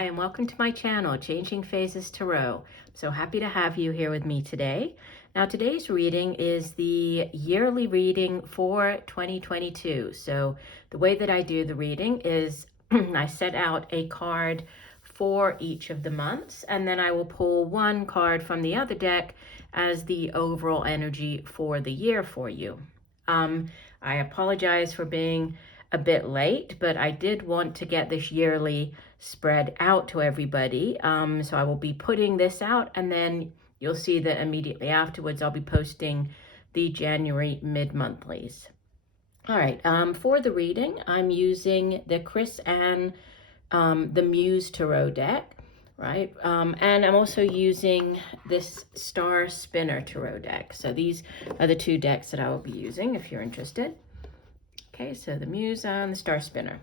Hi, and welcome to my channel, Changing Phases Tarot. So happy to have you here with me today. Now, today's reading is the yearly reading for 2022. So the way that I do the reading is I set out a card for each of the months, and then I will pull one card from the other deck as the overall energy for the year for you. I apologize for being a bit late, but I did want to get this yearly spread out to everybody. So I will be putting this out, and then you'll see that immediately afterwards I'll be posting the January mid-monthlies. All right, for the reading, I'm using the Chris Ann, the Muse Tarot deck, right? And I'm also using this Star Spinner Tarot deck. So these are the two decks that I will be using if you're interested. Okay, so the Muse and the Star Spinner.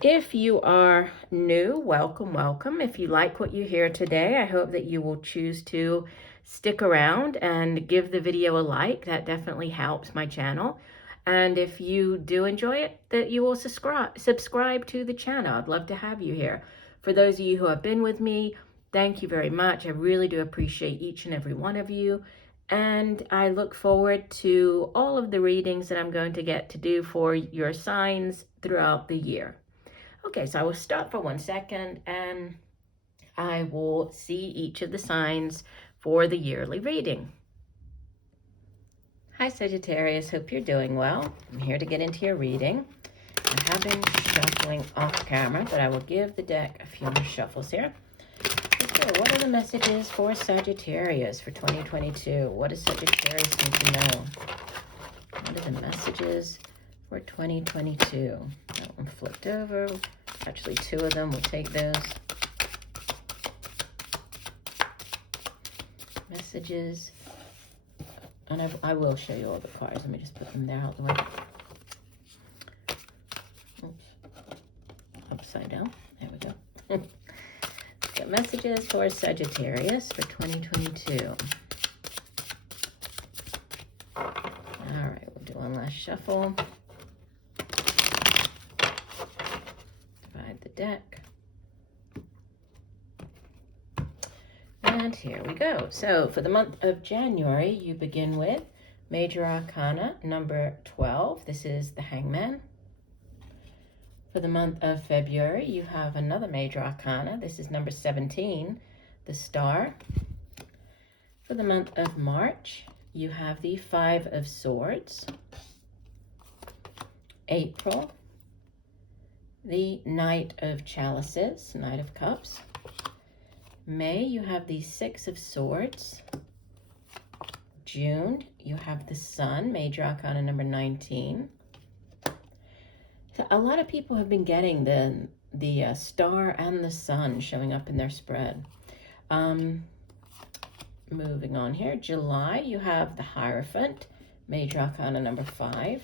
If you are new, welcome, welcome. If you like what you hear today, I hope that you will choose to stick around and give the video a like. That definitely helps my channel. And if you do enjoy it, that you will subscribe to the channel. I'd love to have you here. For those of you who have been with me, thank you very much. I really do appreciate each and every one of you. And I look forward to all of the readings that I'm going to get to do for your signs throughout the year. Okay, so I will stop for 1 second and I will see each of the signs for the yearly reading. Hi Sagittarius, hope you're doing well. I'm here to get into your reading. I have been shuffling off camera, but I will give the deck a few more shuffles here. Okay, what are the messages for Sagittarius for 2022? What does Sagittarius need to know? What are the messages for 2022? That one flipped over. Actually, two of them. We'll take those. Messages. And I will show you all the cards. Let me just put them there out of the way. Oops. Upside down. There we go. Got messages for Sagittarius for 2022. All right, we'll do one last shuffle. Divide the deck. And here we go. So for the month of January, you begin with Major Arcana number 12. This is the Hangman. For the month of February, you have another Major Arcana. This is number 17, the Star. For the month of March, you have the Five of Swords. April, the Knight of Chalices, Knight of Cups. May, you have the Six of Swords. June, you have the Sun, Major Arcana number 19. So a lot of people have been getting the Star and the Sun showing up in their spread. Moving on here, July, you have the Hierophant, Major Arcana number 5.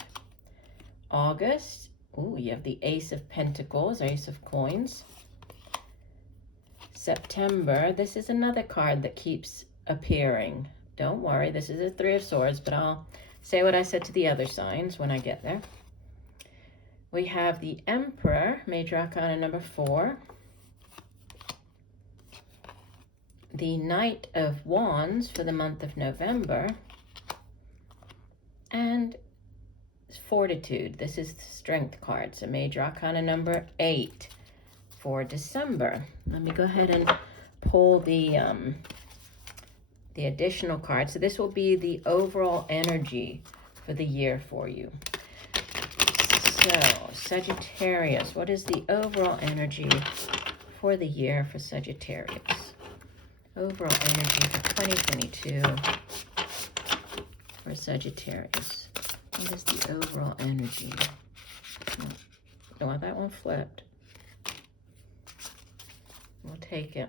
August, you have the Ace of Pentacles, Ace of Coins. September, this is another card that keeps appearing. Don't worry, this is a Three of Swords, but I'll say what I said to the other signs when I get there. We have the Emperor, Major Arcana number 4. The Knight of Wands for the month of November. And Fortitude. This is the Strength card, so Major Arcana number 8 for December. Let me go ahead and pull the additional card. So this will be the overall energy for the year for you. So, Sagittarius, what is the overall energy for the year for Sagittarius? Overall energy for 2022 for Sagittarius. What is the overall energy? No, that one flipped. We'll take it.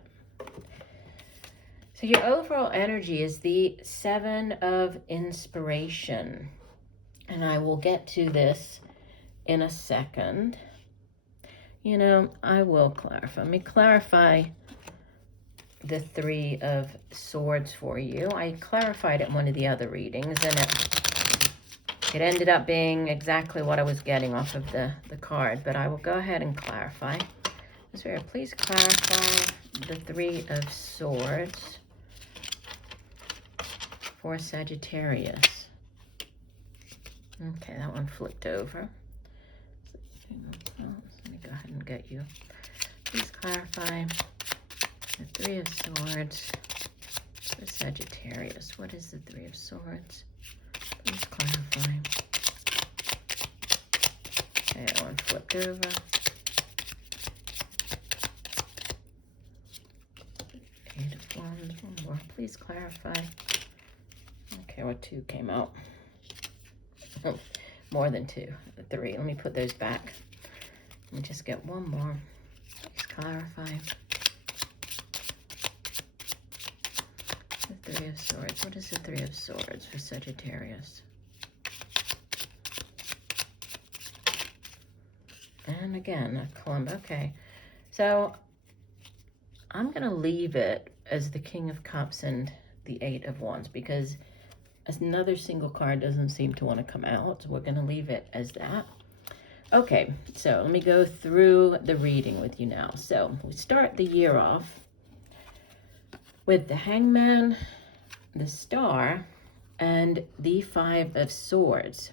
So your overall energy is the Seven of Inspiration. And I will get to this in a second. You know, I will clarify. Let me clarify the Three of Swords for you. I clarified it in one of the other readings, and it ended up being exactly what I was getting off of the card, but I will go ahead and clarify. Spirit, please clarify the Three of Swords for Sagittarius. Okay, that one flipped over. Let me go ahead and get you. Please clarify the Three of Swords for Sagittarius. What is the Three of Swords? Please clarify. Okay, that one flipped over. Eight of Wands, one more. Please clarify. Okay, what two came out? Oh, more than two. Three. Let me put those back. Let me just get one more. Please clarify. The Three of Swords. What is the Three of Swords for Sagittarius? And again, a clump. Okay. So I'm going to leave it as the King of Cups and the Eight of Wands because another single card doesn't seem to want to come out. So we're going to leave it as that. Okay, so let me go through the reading with you now. So we start the year off with the Hangman, the Star, and the Five of Swords.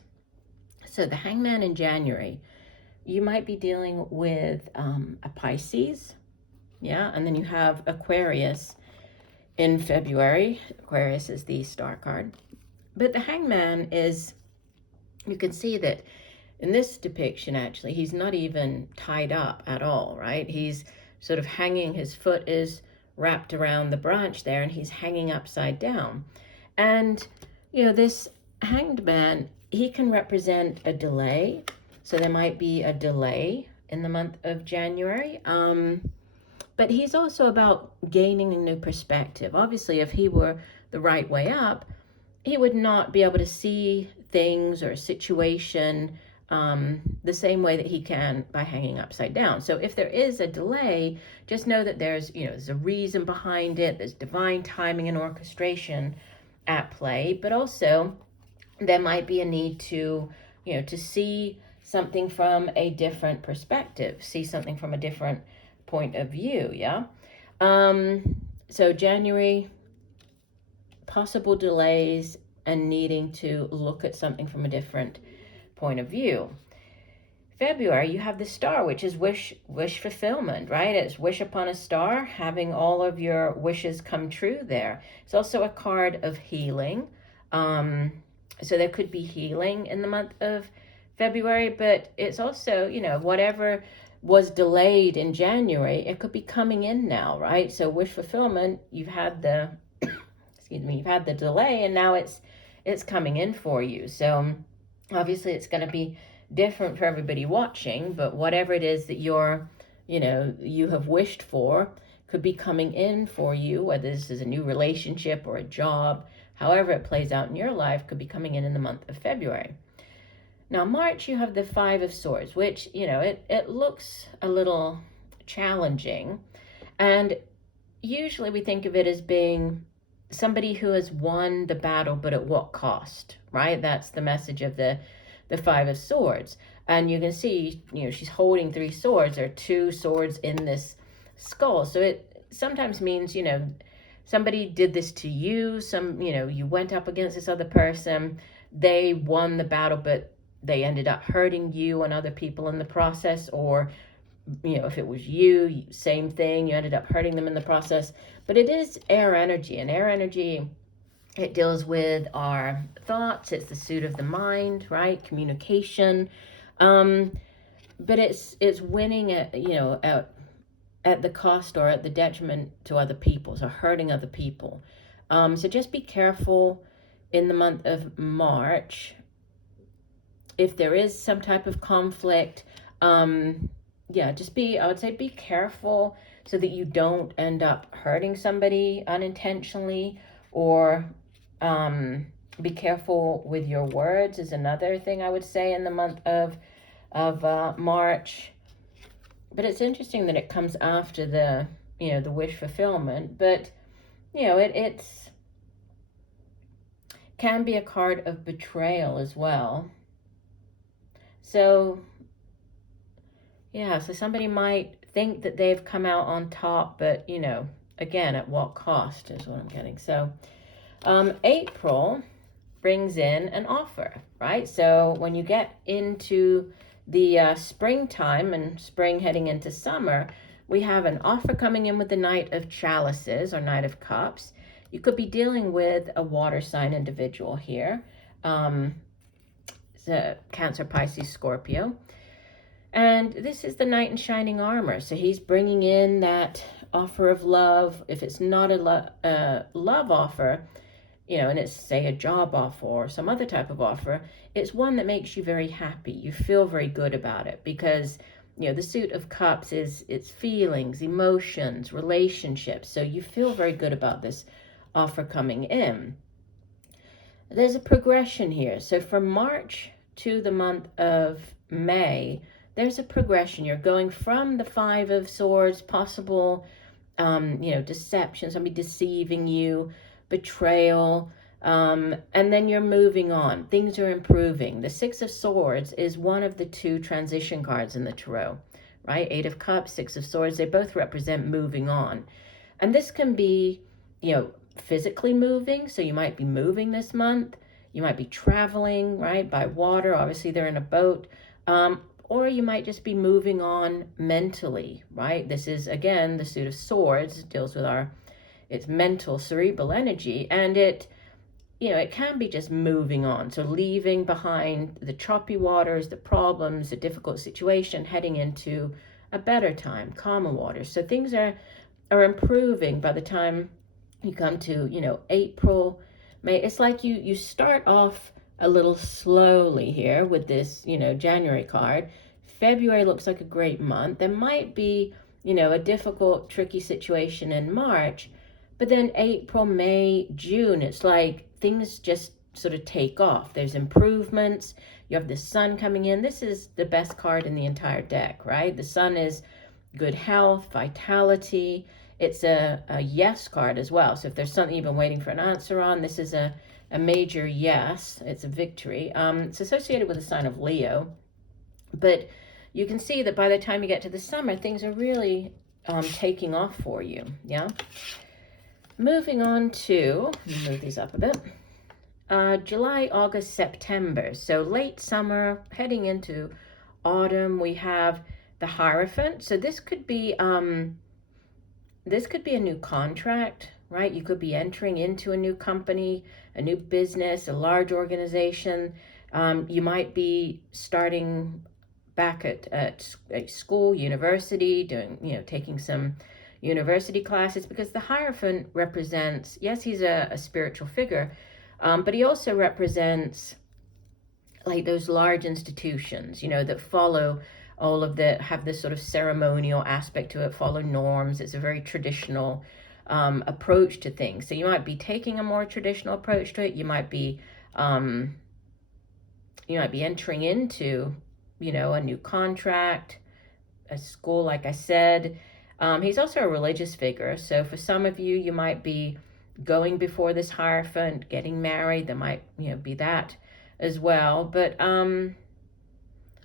So the Hangman in January, you might be dealing with a Pisces, yeah, and then you have Aquarius in February. Aquarius is the Star card. But the Hangman is, you can see that in this depiction, actually, he's not even tied up at all, right? He's sort of hanging, his foot is wrapped around the branch there, and he's hanging upside down. And, you know, this Hanged Man, he can represent a delay. So there might be a delay in the month of January. But he's also about gaining a new perspective. Obviously, if he were the right way up, he would not be able to see things or a situation the same way that he can by hanging upside down. So if there is a delay, just know that there's a reason behind it. There's divine timing and orchestration at play, but also there might be a need to, to see something from a different perspective, see something from a different point of view, yeah? So January, possible delays and needing to look at something from a different point of view. February, you have the Star, which is wish fulfillment, right? It's wish upon a star, having all of your wishes come true there. It's also a card of healing. So there could be healing in the month of February, but it's also, whatever was delayed in January, it could be coming in now, right? So wish fulfillment, you've had the, you've had the delay, and now it's coming in for you. So obviously it's going to be different for everybody watching, but whatever it is that you have wished for could be coming in for you, whether this is a new relationship or a job, however it plays out in your life, could be coming in the month of February. Now, March, you have the Five of Swords, which, it looks a little challenging. And usually we think of it as being somebody who has won the battle, but at what cost, right? That's the message of the Five of Swords. And you can see, she's holding three swords. There are two swords in this skull. So it sometimes means, somebody did this to you. You went up against this other person. They won the battle, but they ended up hurting you and other people in the process. Or, if it was you, same thing. You ended up hurting them in the process. But it is air energy. And air energy, it deals with our thoughts. It's the suit of the mind, right? Communication. But it's winning at the cost or at the detriment to other people. So hurting other people. So just be careful in the month of March. If there is some type of conflict, I would say be careful so that you don't end up hurting somebody unintentionally, or be careful with your words is another thing I would say in the month of March. But it's interesting that it comes after the wish fulfillment, but it's can be a card of betrayal as well. So somebody might think that they've come out on top, but, you know, again, at what cost is what I'm getting. So April brings in an offer, right? So when you get into the springtime and spring heading into summer, we have an offer coming in with the Knight of Chalices or Knight of Cups. You could be dealing with a water sign individual here. It's a Cancer, Pisces, Scorpio. And this is the Knight in Shining Armor. So he's bringing in that offer of love. If it's not a love offer, you know, and it's, say, a job offer or some other type of offer, it's one that makes you very happy. You feel very good about it because, you know, the Suit of Cups is it's feelings, emotions, relationships. So you feel very good about this offer coming in. There's a progression here. So from March to the month of May, there's a progression. You're going from the Five of Swords, possible, you know, deception, somebody deceiving you, betrayal, and then you're moving on. Things are improving. The Six of Swords is one of the two transition cards in the tarot, right? Eight of Cups, Six of Swords, they both represent moving on. And this can be, you know, physically moving. So you might be moving this month. You might be traveling, right, by water. Obviously, they're in a boat. Or you might just be moving on mentally, right? This is, again, the Suit of Swords. It deals with it's mental, cerebral energy. And it, you know, it can be just moving on. So leaving behind the choppy waters, the problems, the difficult situation, heading into a better time, calmer waters. So things are improving by the time you come to, you know, April, May. It's like you start off a little slowly here with this, you know, January card. February looks like a great month. There might be, you know, a difficult, tricky situation in March, but then April, May, June, it's like things just sort of take off. There's improvements. You have the Sun coming in. This is the best card in the entire deck, right? The Sun is good health, vitality. It's a yes card as well. So if there's something you've been waiting for an answer on, this is a major yes. It's a victory. It's associated with the sign of Leo. But you can see that by the time you get to the summer, things are really taking off for you, yeah? Moving on to, move these up a bit, July, August, September. So late summer, heading into autumn, we have the Hierophant. So this could be a new contract, right? You could be entering into a new company, a new business, a large organization. You might be starting back at school, university, doing, you know, taking some university classes, because the Hierophant represents, yes, he's a spiritual figure, but he also represents like those large institutions, you know, that follow all of have this sort of ceremonial aspect to it, follow norms. It's a very traditional approach to things. So you might be taking a more traditional approach to it. You might be entering into, you know, a new contract, a school, like I said. He's also a religious figure. So for some of you, you might be going before this Hierophant, getting married. There might, you know, be that as well. But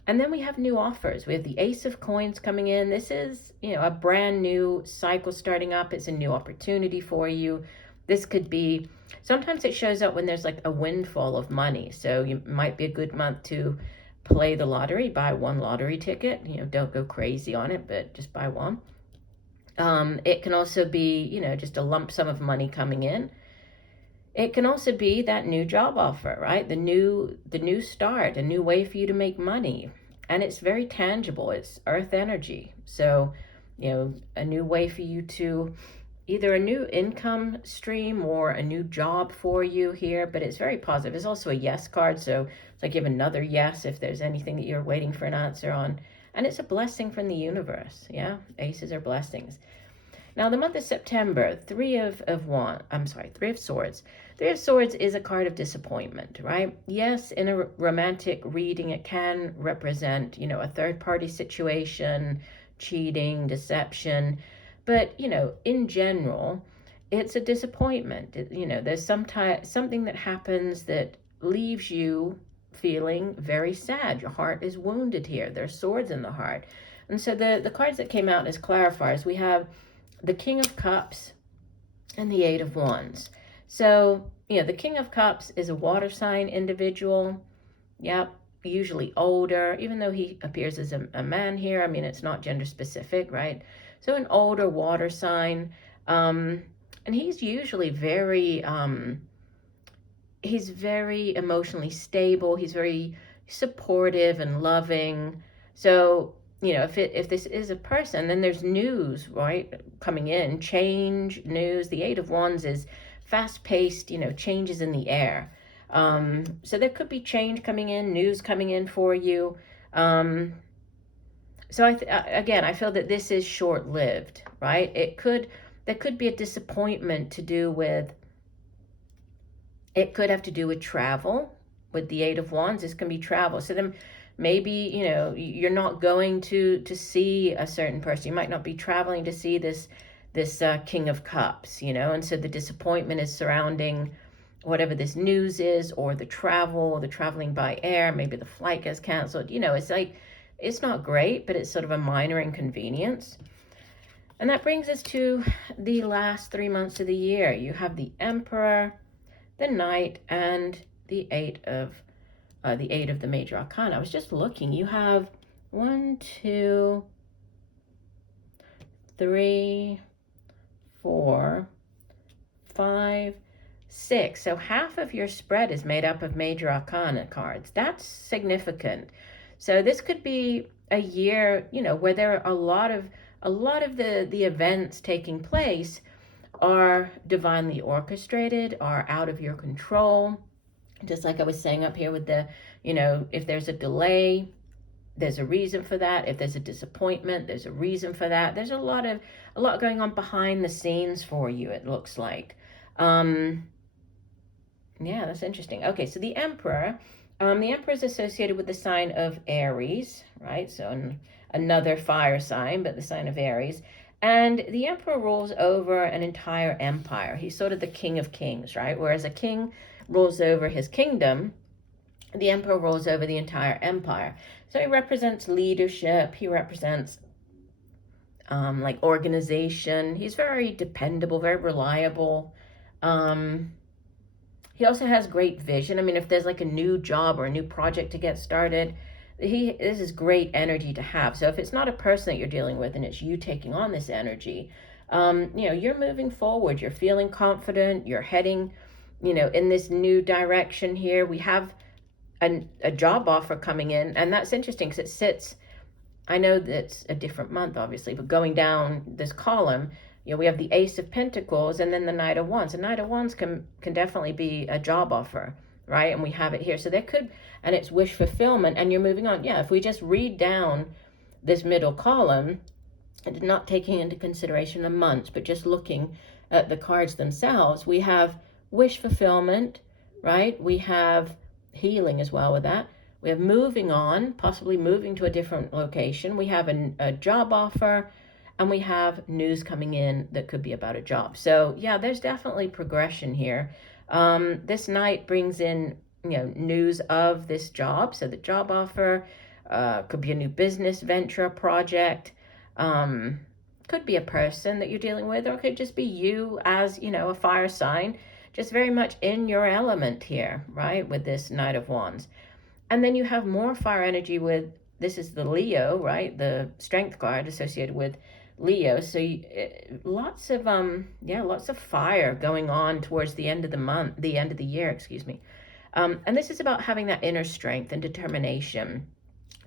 and then we have new offers. We have the Ace of Coins coming in. This is, you know, a brand new cycle starting up. It's a new opportunity for you. This could be, sometimes it shows up when there's like a windfall of money. So you might be a good month to play the lottery, buy one lottery ticket. You know, don't go crazy on it, but just buy one. It can also be, you know, just a lump sum of money coming in. It can also be that new job offer, right? The new start, a new way for you to make money. And it's very tangible. It's earth energy. So, you know, a new way for you to, either a new income stream or a new job for you here, but it's very positive. It's also a yes card. So it's like give another yes if there's anything that you're waiting for an answer on. And it's a blessing from the universe. Yeah, aces are blessings. Now, the month of September, Three of Swords. Three of Swords is a card of disappointment, right? Yes, in a romantic reading, it can represent, you know, a third-party situation, cheating, deception. But, you know, in general, it's a disappointment. You know, there's something that happens that leaves you feeling very sad. Your heart is wounded here. There's swords in the heart. And so the cards that came out as clarifiers, we have the King of Cups and the Eight of Wands. So, the King of Cups is a water sign individual. Yep, usually older, even though he appears as a man here. I mean, it's not gender specific, right? So an older water sign. And he's usually he's very emotionally stable. He's very supportive and loving. So, if this is a person, then there's news, right, coming in, change, news. The Eight of Wands is fast-paced, changes in the air. So there could be change coming in, news coming in for you. So again, I feel that this is short-lived, right? There could be a disappointment to do with, it could have to do with travel. With the Eight of Wands, this can be travel. So then maybe, you're not going to see a certain person. You might not be traveling to see this King of Cups, and so the disappointment is surrounding whatever this news is, or the traveling by air. Maybe the flight gets canceled. It's like, it's not great, but it's sort of a minor inconvenience. And that brings us to the last 3 months of the year. You have the Emperor, the Knight, and the eight of the major arcana. I was just looking. You have 1, 2, 3, 4, 5, 6. So half of your spread is made up of major arcana cards. That's significant. So this could be a year, where there are a lot of the events taking place are divinely orchestrated, are out of your control. Just like I was saying up here with the, if there's a delay, there's a reason for that. If there's a disappointment, there's a reason for that. There's a lot going on behind the scenes for you, it looks like. Yeah, that's interesting. Okay, so the Emperor is associated with the sign of Aries, right? So another fire sign, but the sign of Aries. And the Emperor rules over an entire empire. He's sort of the King of Kings, right? Whereas a king rules over his kingdom, the Emperor rules over the entire empire. So he represents leadership. He represents like organization. He's very dependable, very reliable. He also has great vision. I mean, if there's like a new job or a new project to get started, this is great energy to have. So if it's not a person that you're dealing with and it's you taking on this energy, you're moving forward. You're feeling confident. You're heading, in this new direction here. We have a job offer coming in, and that's interesting because it sits, I know that's a different month, obviously, but going down this column, we have the Ace of Pentacles and then the Knight of Wands. The Knight of Wands can definitely be a job offer, right? And we have it here. So there could, and it's wish fulfillment, and you're moving on. Yeah, if we just read down this middle column, and not taking into consideration the months, but just looking at the cards themselves, we have wish fulfillment, right? We have healing as well with that. We have moving on, possibly moving to a different location. We have a job offer, and we have news coming in that could be about a job. So yeah, there's definitely progression here. This Knight brings in, news of this job. So the job offer could be a new business venture, project, could be a person that you're dealing with, or it could just be you as, a fire sign, just very much in your element here, right, with this Knight of Wands. And then you have more fire energy with, this is the Leo, right, the strength card associated with Leo. So lots of fire going on towards the end of the year, excuse me. And this is about having that inner strength and determination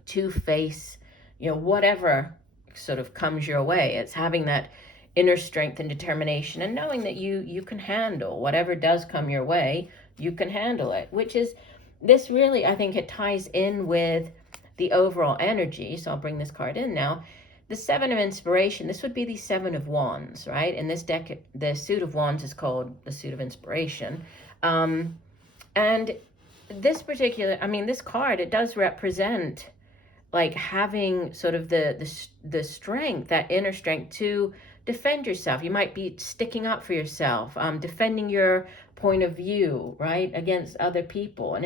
to face, whatever sort of comes your way. It's having that inner strength and determination, and knowing that you can handle whatever does come your way. You can handle it, which is, this really, I think it ties in with the overall energy. So I'll bring this card in now. The Seven of Inspiration, this would be the Seven of Wands, right? In this deck, the Suit of Wands is called the Suit of Inspiration. And this particular, this card, it does represent like having sort of the strength, that inner strength to defend yourself. You might be sticking up for yourself, defending your point of view, right, against other people. And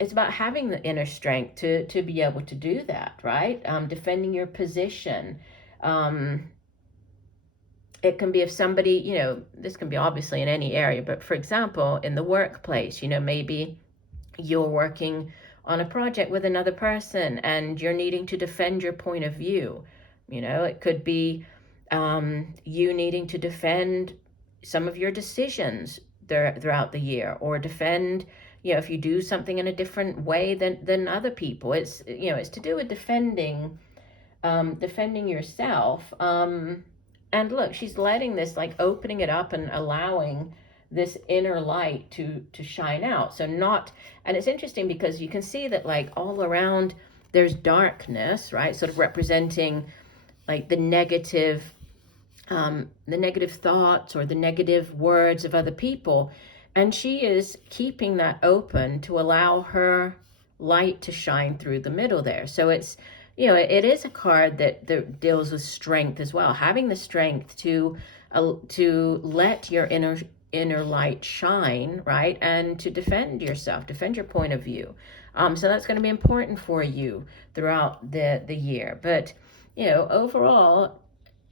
it's about having the inner strength to be able to do that, right? Defending your position. It can be if somebody, this can be obviously in any area, but for example, in the workplace, maybe you're working on a project with another person and you're needing to defend your point of view. It could be you needing to defend some of your decisions throughout the year, or defend, if you do something in a different way than other people. It's to do with defending yourself. And look, she's letting this, like, opening it up and allowing this inner light to shine out. So and it's interesting because you can see that, like, all around there's darkness, right? Sort of representing like the negative thoughts or the negative words of other people. And she is keeping that open to allow her light to shine through the middle there. So it's, it is a card that deals with strength as well, having the strength to let your inner light shine, right? And to defend yourself, defend your point of view. So that's going to be important for you throughout the year. But, overall,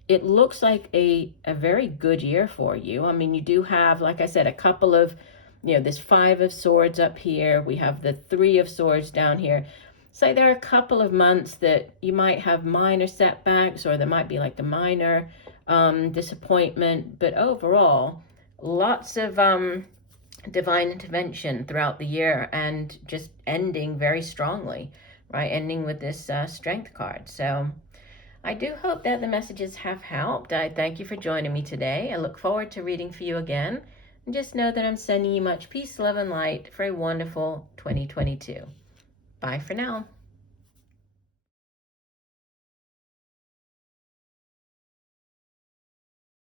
it looks like a very good year for you. I mean, you do have, like I said, a couple of, this 5 of Swords up here. We have the 3 of Swords down here. So there are a couple of months that you might have minor setbacks, or there might be like a minor disappointment. But overall, lots of divine intervention throughout the year, and just ending very strongly, right? Ending with this strength card. So I do hope that the messages have helped. I thank you for joining me today. I look forward to reading for you again. And just know that I'm sending you much peace, love, and light for a wonderful 2022. Bye for now.